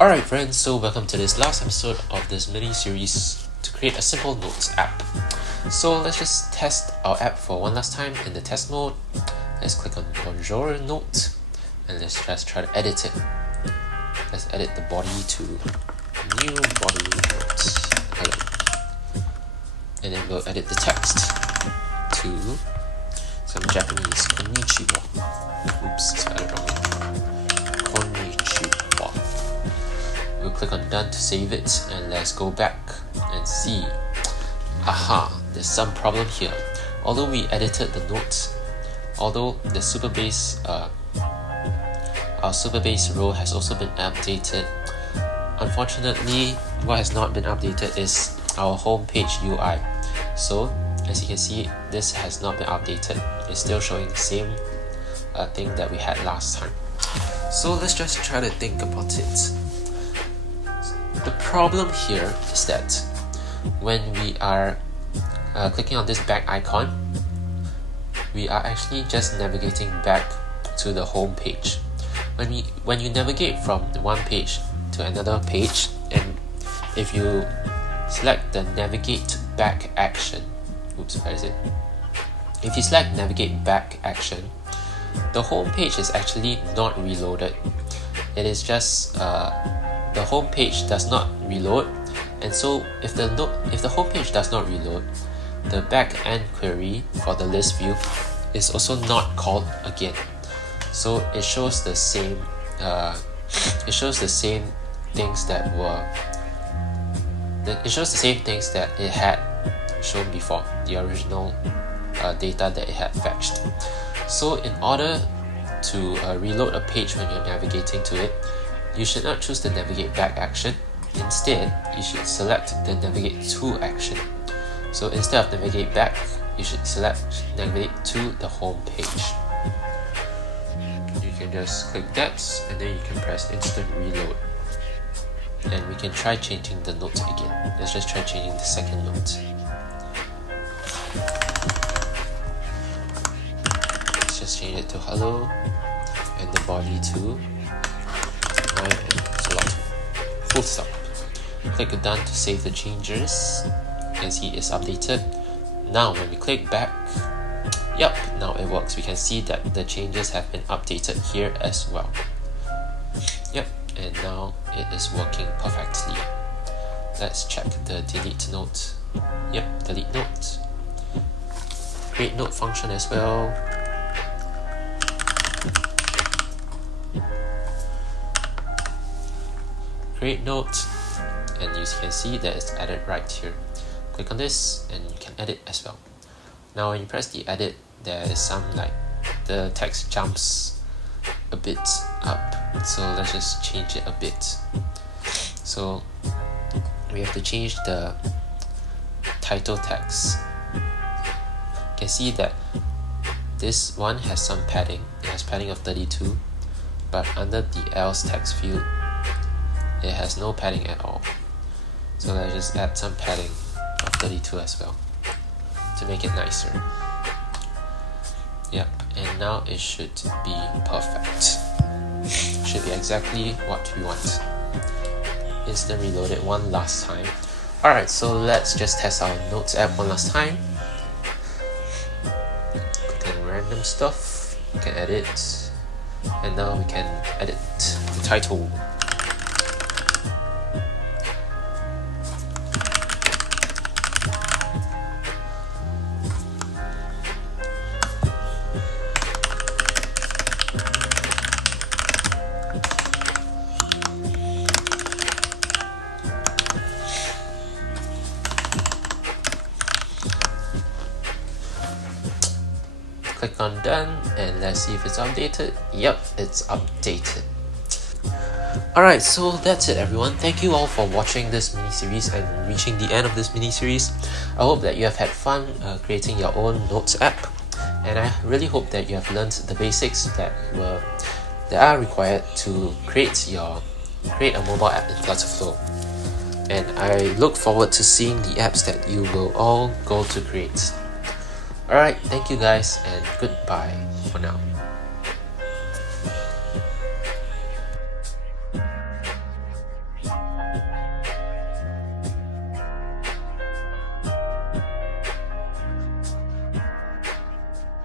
Alright friends, so welcome to this last episode of this mini-series to create a simple notes app. So let's just test our app for one last time in the test mode. Let's click on Bonjour Note and let's just try to edit it. Let's edit the body to new body note. Hello. And then we'll edit the text to some Japanese konnichiwa. Oops, I said it wrong. Konnichiwa. We'll click on done to save it and let's go back and see. Aha, there's some problem here. Although we edited the notes, although the Supabase, our Supabase row has also been updated, unfortunately what has not been updated is our homepage UI. So as you can see, this has not been updated. It's still showing the same thing that we had last time. So let's just try to think about it. The problem here is that when we are clicking on this back icon, we are actually just navigating back to the home page. When you navigate from one page to another page, and if you select the navigate back action, where is it? If you select navigate back action, the home page is actually not reloaded. It is just the home page does not reload, and so if the home page does not reload, the back end query for the list view is also not called again. So it shows the same things that it had shown before, the original data that it had fetched. So in order to reload a page when you're navigating to it, you should not choose the navigate back action. Instead, you should select the navigate to action. So instead of navigate back, you should select navigate to the home page. You can just click that and then you can press instant reload. And we can try changing the note again. Let's just try changing the second note. Let's just change it to hello and the body to I am Slot. Full stop. Click done to save the changes. You can see it's updated. Now when we click back, yep, now it works. We can see that the changes have been updated here as well. Yep, and now it is working perfectly. Let's check the delete note. Yep, delete note. Create note function as well. Create note, and you can see that it's added right here. Click on this and you can edit as well. Now when you press the edit, there is some the text jumps a bit up, so let's just change it a bit. So we have to change the title text. You can see that this one has some padding. It has padding of 32, but under the else text field it has no padding at all. So let's just add some padding of 32 as well to make it nicer. Yep, and now it should be perfect. Should be exactly what we want. Instant reload it one last time. Alright, so let's just test our notes app one last time. Click on random stuff, you can edit, and now we can edit the title. Click on done and let's see if it's updated. Yep, it's updated. Alright, so that's it everyone. Thank you all for watching this mini-series and reaching the end of this mini-series. I hope that you have had fun creating your own notes app, and I really hope that you have learned the basics that are required to create a mobile app in Flutterflow. And I look forward to seeing the apps that you will all go to create. Alright, thank you guys and goodbye for now.